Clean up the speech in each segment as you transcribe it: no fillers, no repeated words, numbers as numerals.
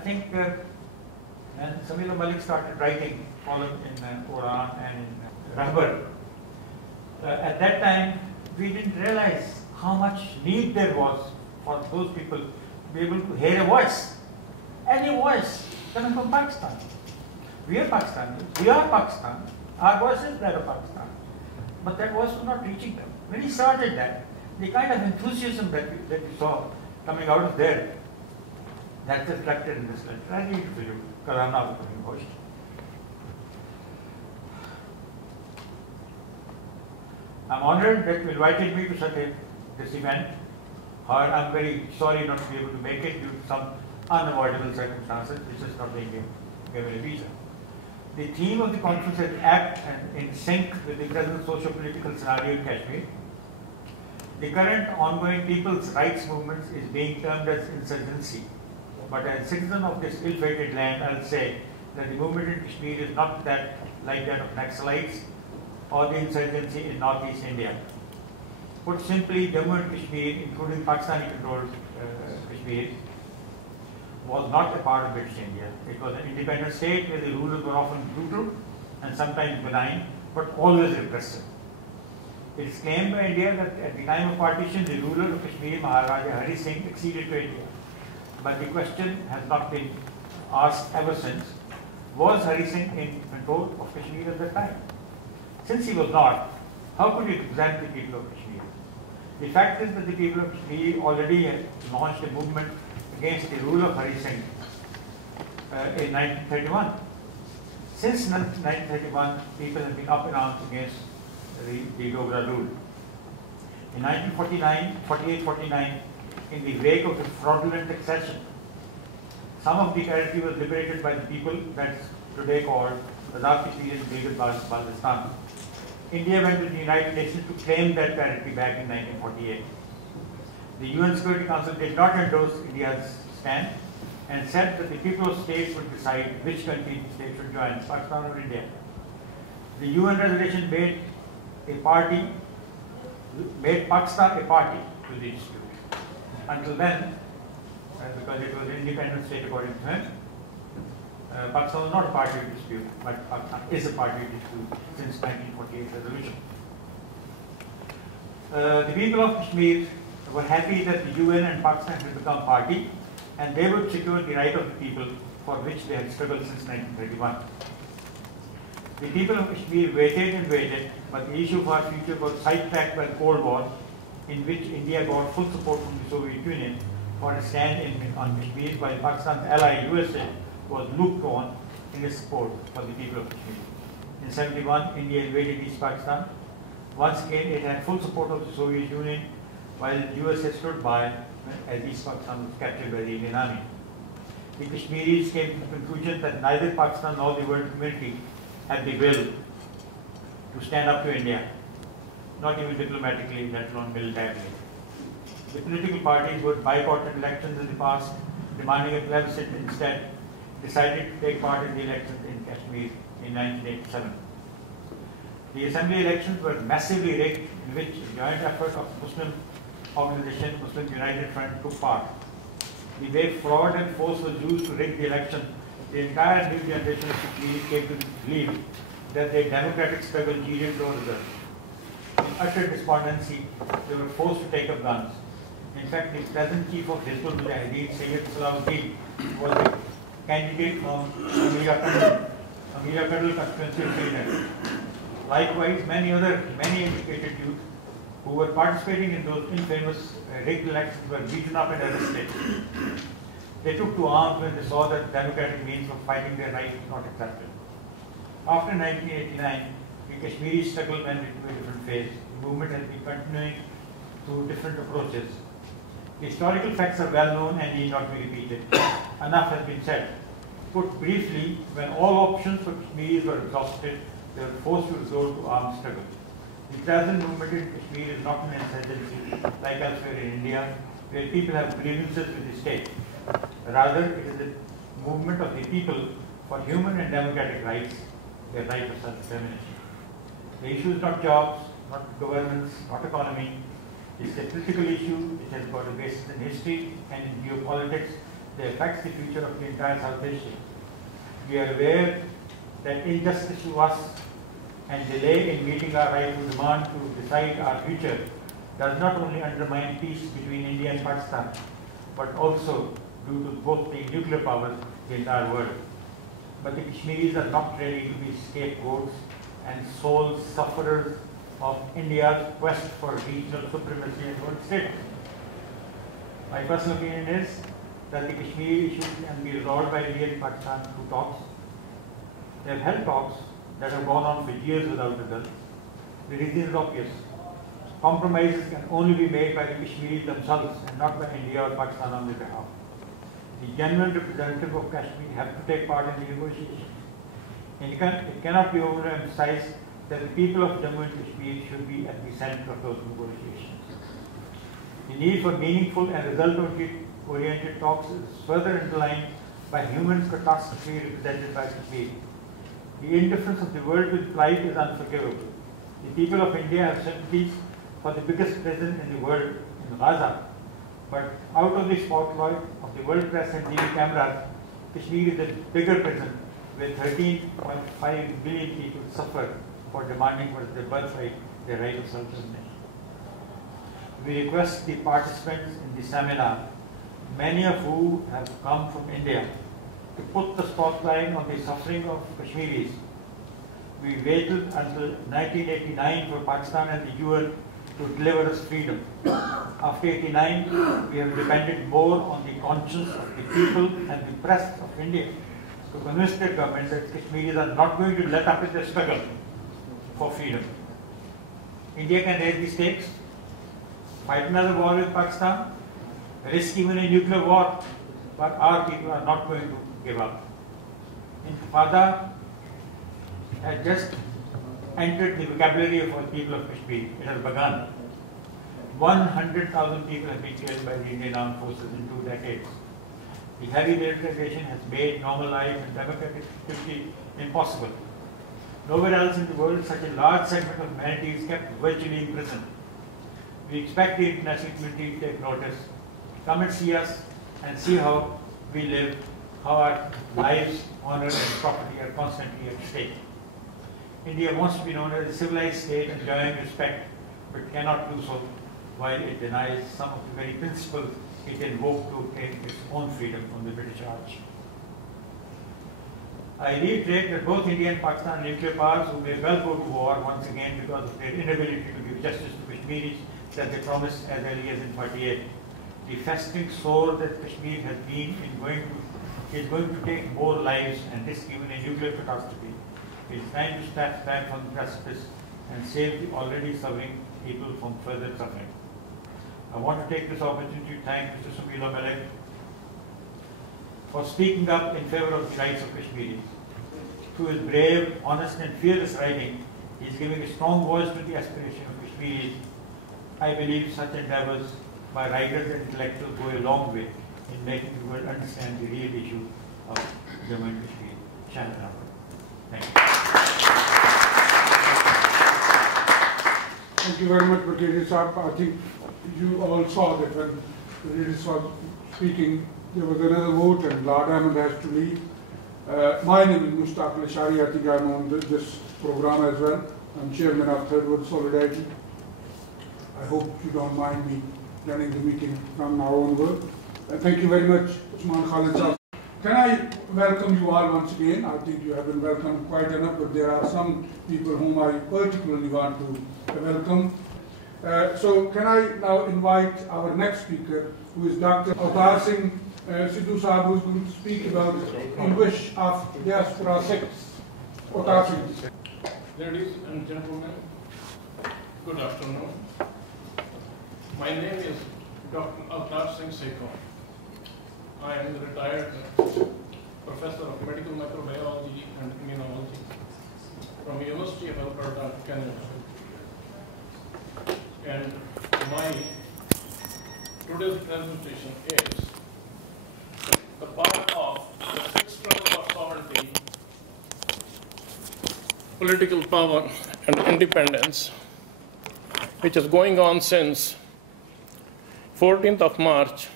think when Samir Malik started writing column in Quran and in Rahbar, at that time we didn't realize how much need there was for those people to be able to hear a voice, any voice coming from Pakistan. We are Pakistanis, we are Pakistan, our voice is that of Pakistan, but that voice was not reaching them. When he started that, the kind of enthusiasm that we saw coming out of there, that's reflected in this letter. I read it to you, because I'm not putting voice. I'm honored that you invited me to such this event. However, I'm very sorry not to be able to make it due to some unavoidable circumstances, which is not being given a visa. The theme of the conference is apt and in sync with the present socio-political scenario in Kashmir. The current ongoing people's rights movement is being termed as insurgency. But as a citizen of this ill-fated land, I'll say that the movement in Kashmir is not that like that of Naxalites or the insurgency in northeast India. Put simply, Jammu and Kashmir, including Pakistani-controlled Kashmir, was not a part of British India. It was an independent state where the rulers were often brutal and sometimes benign, but always repressive. It is claimed by India that at the time of partition, the ruler of Kashmir, Maharaja Hari Singh, acceded to India. But the question has not been asked ever since, was Hari Singh in control of Kashmir at that time? Since he was not, how could he represent the people of Kashmir? The fact is that the people of Kashmir already had launched a movement against the rule of Hari Singh in 1931. Since 1931, people have been up in arms against the Dogra rule. In 1948-49, in the wake of the fraudulent accession, some of the territory was liberated by the people that's today called Azad Kashmir and Gilgit-Baltistan. India went to the United Nations to claim that territory back in 1948. The UN Security Council did not endorse India's stand and said that the people of states would decide which country the state should join, Pakistan or India. The UN resolution made Pakistan a party to the dispute. Until then, because it was an independent state according to him, Pakistan was not a party to dispute, but Pakistan is a party to dispute since 1948 resolution. The people of Kashmir were happy that the UN and Pakistan had become party, and they would secure the right of the people for which they had struggled since 1931. The people of Kashmir waited and waited, but the issue of our future was sidetracked by the Cold War, in which India got full support from the Soviet Union for a stand on Kashmir, while Pakistan's ally USA was lukewarm in its support for the people of Kashmir. In 1971, India invaded East Pakistan. Once again, it had full support of the Soviet Union, while the USA stood by as East Pakistan was captured by the Indian Army. The Kashmiris came to the conclusion that neither Pakistan nor the world community had the will to stand up to India, not even diplomatically, let alone militarily. The political parties who had boycotted elections in the past, demanding a plebiscite instead, decided to take part in the elections in Kashmir in 1987. The assembly elections were massively rigged, in which a joint effort of Muslim organization, Muslim United Front, took part. The way fraud and force was used to rig the election, the entire new generation of Kashmiris came to believe that their democratic struggle yielded no result. In utter despondency, they were forced to take up guns. In fact, the present chief of Hizbul Mujahideen, Sayyid Salahuddin, was a candidate from Amira Kadal constituency of Srinagar. Likewise, many educated youth who were participating in those infamous rigged elections were beaten up and arrested. They took to arms when they saw that democratic means of fighting their rights was not accepted. After 1989, the Kashmiri struggle went into a different phase. The movement has been continuing through different approaches. The historical facts are well known and need not be repeated. Enough has been said. Put briefly, when all options for Kashmiris were exhausted, they were forced to resort to armed struggle. The present movement in Kashmir is not an insurgency like elsewhere in India, where people have grievances with the state. Rather, it is a movement of the people for human and democratic rights, their right of self-determination. The issue is not jobs, not governance, not economy. It's a political issue which has got a basis in history and in geopolitics they affect the future of the entire South Asia. We are aware that injustice to us and delay in meeting our right to demand to decide our future does not only undermine peace between India and Pakistan, but also due to both the nuclear powers, the entire world. But the Kashmiris are not ready to be scapegoats and sole sufferers of India's quest for regional supremacy and world status. My personal opinion is that the Kashmiri issue can be resolved by India and Pakistan through talks. They have held talks that have gone on for years without result. The reason is obvious. Compromises can only be made by the Kashmiris themselves and not by India or Pakistan on their behalf. The genuine representative of Kashmir have to take part in the negotiations. It cannot be overemphasized that the people of Jammu and Kashmir should be at the center of those negotiations. The need for meaningful and result-oriented talks is further underlined by human catastrophe represented by Kashmir. The indifference of the world to its plight is unforgivable. The people of India have sympathies for the biggest prison in the world, in Gaza, but out of the spotlight of the world press and TV cameras, Kashmir is a bigger prison where 13.5 million people suffer for demanding what is their birthright, their right of self-determination. We request the participants in the seminar, many of whom have come from India, to put the spotlight on the suffering of Kashmiris. We waited until 1989 for Pakistan and the UN to deliver us freedom. After 1989, we have depended more on the conscience of the people and the press of India to convince the government that Kashmiris are not going to let up in their struggle for freedom. India can raise the stakes, fight another war with Pakistan, risk even a nuclear war, but our people are not going to give up. Intifada has just entered the vocabulary of our people of Kashmir. It has begun. 100,000 people have been killed by the Indian Armed Forces in 2 decades. The heavy militarization has made normal life and democratic activity impossible. Nowhere else in the world such a large segment of humanity is kept virtually imprisoned. We expect the international community to take notice, come and see us and see how we live, how our lives, honor and property are constantly at stake. India wants to be known as a civilized state enjoying respect, but cannot do so while it denies some of the very principles it invoked to obtain its own freedom from the British Raj. I reiterate that both India and Pakistan nuclear powers who may well go to war once again because of their inability to give justice to Kashmiris that they promised as early as in 48. The festering sore that Kashmir has been is going to take more lives and risk even a nuclear catastrophe. It is time to step back from the precipice and save the already suffering people from further suffering. I want to take this opportunity to thank Mr. Sumila Malik for speaking up in favor of the rights of Kashmiris. Through his brave, honest and fearless writing, he is giving a strong voice to the aspiration of Kashmiris. I believe such endeavors by writers and intellectuals go a long way in making the world understand the real issue of Jammu and Kashmir. Shahid. Thank you. Thank you very much, Brigadier Saab. I think you all saw that when Brigadier was speaking, there was another vote and Lord Ahmed has to leave. My name is Mushtaq Lashari. I think I'm on this program as well. I'm chairman of Third World Solidarity. I hope you don't mind me running the meeting from now onward. Thank you very much, Usman Khalid Saab. Can I welcome you all once again? I think you have been welcomed quite enough, but there are some people whom I particularly want to welcome. So can I now invite our next speaker, who is Dr. Avtar Singh Sidhu Saab, who is going to speak about English of Diaspora 6. Avtar Singh. Ladies and gentlemen, good afternoon. My name is Dr. Avtar Singh Sekhon. I am the retired professor of medical microbiology and immunology from the University of Alberta, Canada. And my today's presentation is the part of the sixth struggle of sovereignty, political power and independence, which is going on since 14th of March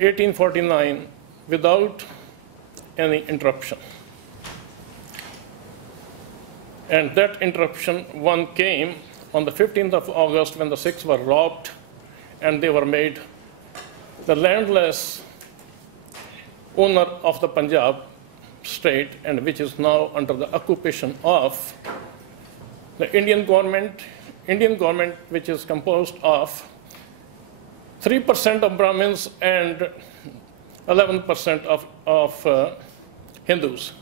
1849 without any interruption. And that interruption one came on the 15th of August when the Sikhs were robbed and they were made the landless owner of the Punjab state, and which is now under the occupation of the Indian government, which is composed of 3% of Brahmins and 11% of Hindus.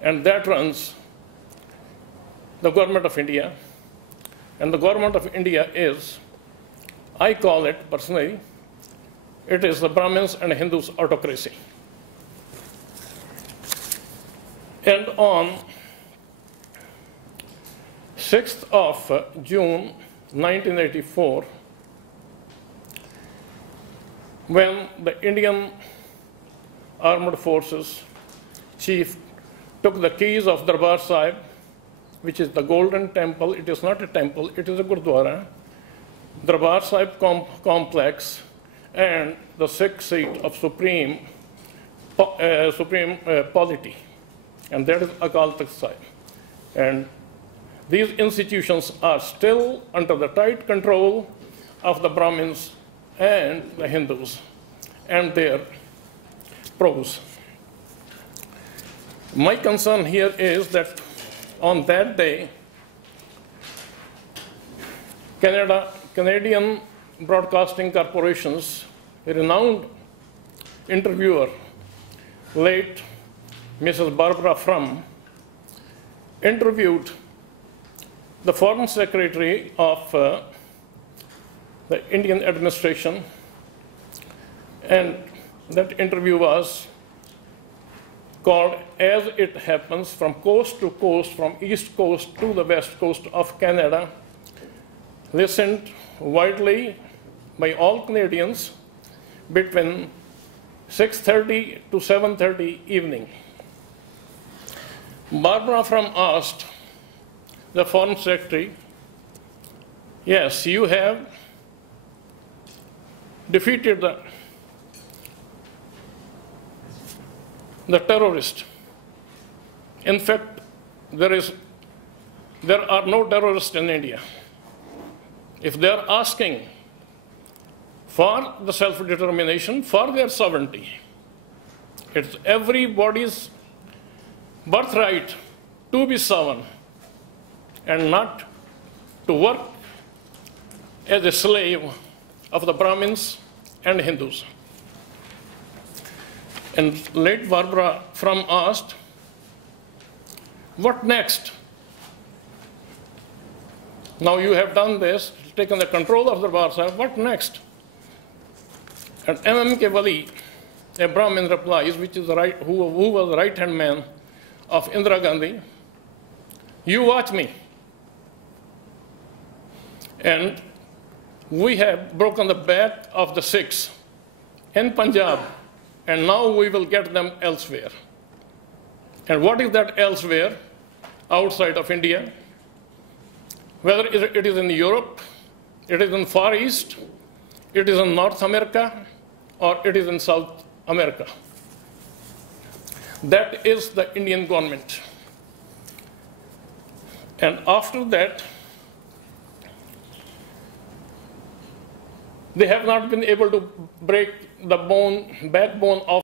And that runs the government of India. And the government of India is, I call it personally, it is the Brahmins and Hindus autocracy. And on 6th of June 1984, when the Indian Armed Forces chief took the keys of Darbar Sahib, which is the Golden Temple. It is not a temple, it is a Gurdwara, Darbar Sahib complex, and the Sikh seat of supreme polity, and that is Akal Takht Sahib. And these institutions are still under the tight control of the Brahmins and the Hindus and their pros. My concern here is that on that day, Canadian Broadcasting Corporation's renowned interviewer, late Mrs. Barbara Frum, interviewed the Foreign Secretary of the Indian administration, and that interview was called As It Happens, From Coast to Coast, from East Coast to the West Coast of Canada, listened widely by all Canadians between 6:30 to 7:30 evening. Barbara Frum asked the Foreign Secretary, yes, you have defeated the terrorist. In fact, there are no terrorists in India. If they are asking for the self-determination, for their sovereignty, it's everybody's birthright to be sovereign and not to work as a slave of the Brahmins and Hindus. And late Barbara Frum asked, what next? Now you have done this, taken the control of the Darbar Sahib, what next? And M.M.K. Wali, a Brahmin, replies, who was the right-hand man of Indira Gandhi, you watch me. And we have broken the back of the Sikhs in Punjab, and now we will get them elsewhere. And what is that elsewhere? Outside of India. Whether it is in Europe, it is in Far East, it is in North America, or it is in South America. That is the Indian government. And after that, they have not been able to break the backbone of